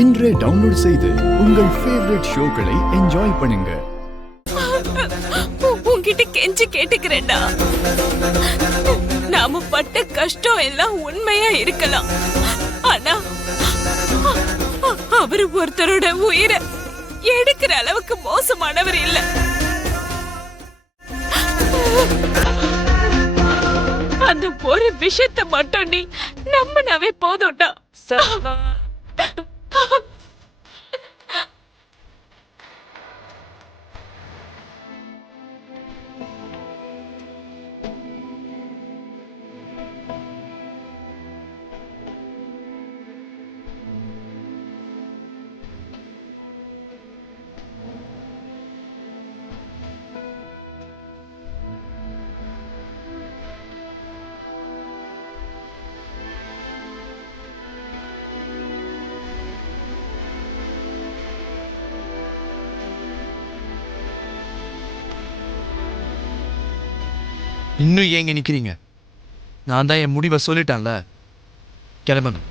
இன்றே டவுன்லோட் செய்து உங்கள் ஃபேவரட் ஷோக்களை என்ஜாய் பண்ணுங்க. உன்கிட்ட கெஞ்சி கேட்டுக்கிறேன்டா. நாம பட்ட கஷ்டம் எல்லாம் உண்மையா இருக்கலாம், ஆனா அவரு ஒருத்தரோட உயிரை எடுக்கிற அளவுக்கு மோசமானவர் இல்ல. அந்த ஒரு விஷயத்தை மட்டும் நீ நம்பினாவே போதும்டா. இன்னும் ஏங்க நிக்கிறீங்க? நான் தான் என் முடிவை சொல்லிட்டேன்ல, கிளம்பணும்.